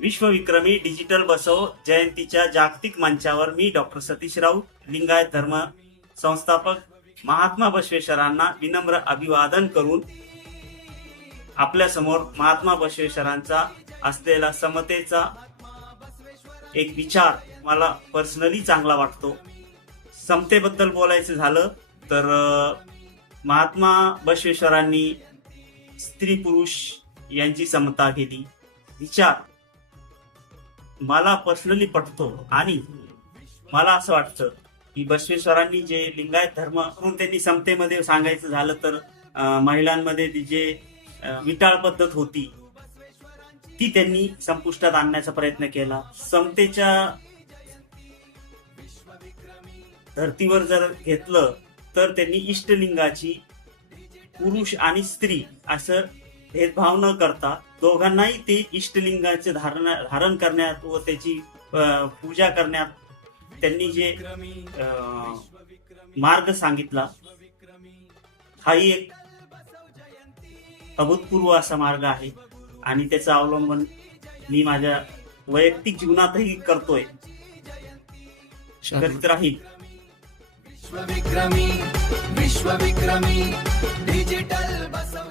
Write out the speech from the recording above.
विश्वविक्रमी digital बसव जयंतीच्या जागतिक मंचावर मी डॉक्टर सतीश राऊत लिंगायत धर्म संस्थापक महात्मा बसवेश्वरांना विनम्र अभिवादन करून आपल्या समोर महात्मा बसवेश्वरांचा असलेला समतेचा एक विचार मला पर्सनली चांगला वाटतो. समतेबद्दल बोलायचं झालं तर महात्मा बसवेश्वरांनी स्त्री पुरुष यांची समता केली. विचार मला पर्सनली पटतो आणि मला असं वाटतं की बसवेश्वरांनी जे लिंगायत धर्म म्हणून त्यांनी समतेमध्ये सांगायचं झालं तर महिलांमध्ये जे विटाळ पद्धत होती ती त्यांनी संपुष्टात आणण्याचा प्रयत्न केला. समतेच्या धर्तीवर जर घेतलं तर त्यांनी इष्टलिंगाची पुरुष आणि स्त्री असं भेदभाव न करता दोघांनाही ते इष्टलिंगाचे धारण करण्यात व त्याची पूजा करण्यात त्यांनी जे मार्ग सांगितला हाही एक अभूतपूर्व असा मार्ग आहे आणि त्याचं अवलंबन मी माझ्या वैयक्तिक जीवनातही करतोय, करीत राहील. विश्वविक्रमी डिजिटल बसव